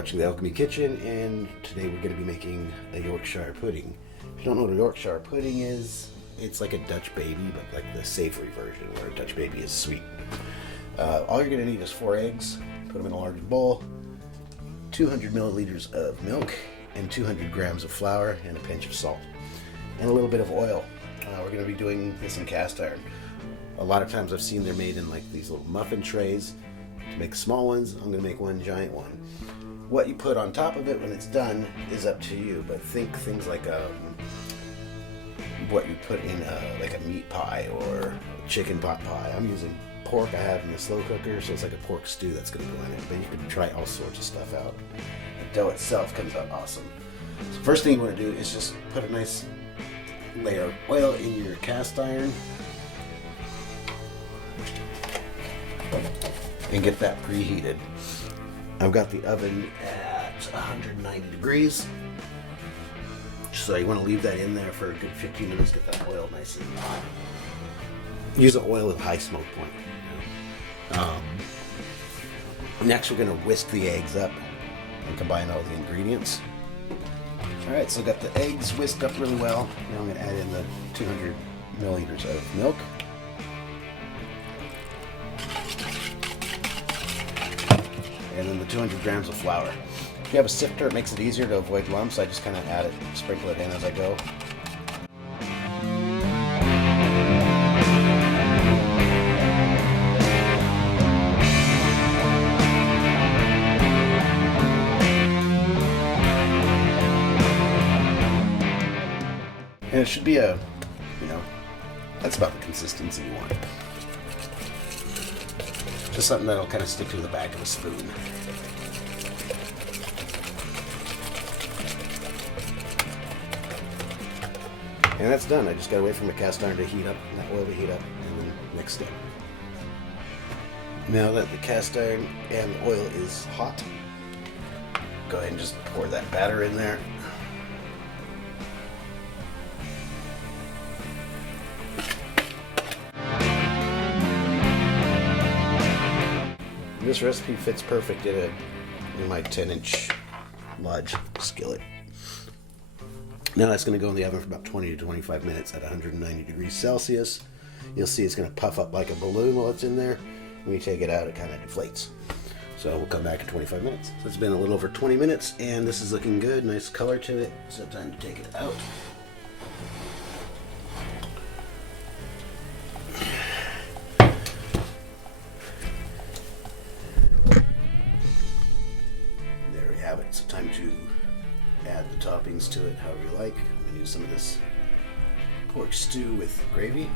watching the Alchemy Kitchen, and today we're going to be making a Yorkshire pudding. If you don't know what a Yorkshire pudding is, it's like a Dutch baby, but like the savory version, where a Dutch baby is sweet. All you're going to need is 4 eggs, put them in a large bowl, 200 milliliters of milk, and 200 grams of flour, and a pinch of salt, and a little bit of oil. We're going to be doing this in cast iron. A lot of times I've seen they're made in like these little muffin trays. To make small ones, I'm going to make one giant one. What you put on top of it when it's done is up to you, but think things like what you put in like a meat pie or a chicken pot pie. I'm using pork I have in the slow cooker, so it's like a pork stew that's going to go in it, but you can try all sorts of stuff out. The dough itself comes out awesome. So first thing you want to do is just put a nice layer of oil in your cast iron and get that preheated. I've got the oven at 190 degrees, so you want to leave that in there for a good 15 minutes, get that oil nice and hot. Use an oil with high smoke point. Next we're going to whisk the eggs up and combine all the ingredients. Alright, so got the eggs whisked up really well. Now I'm going to add in the 200 milliliters of milk. And then the 200 grams of flour. If you have a sifter, it makes it easier to avoid lumps. I just kind of add it, sprinkle it in as I go. And it should be that's about the consistency you want. Just something that'll kind of stick to the back of a spoon. And that's done. I just gotta wait for my cast iron to heat up, and that oil to heat up, and then next step. Now that the cast iron and the oil is hot, go ahead and just pour that batter in there. This recipe fits perfect in my 10-inch large skillet. Now that's going to go in the oven for about 20 to 25 minutes at 190 degrees Celsius. You'll see it's going to puff up like a balloon while it's in there. When you take it out, it kind of deflates. So we'll come back in 25 minutes. So it's been a little over 20 minutes, and this is looking good. Nice color to it. So time to take it out. It's time to add the toppings to it however you like. I'm going to use some of this pork stew with gravy.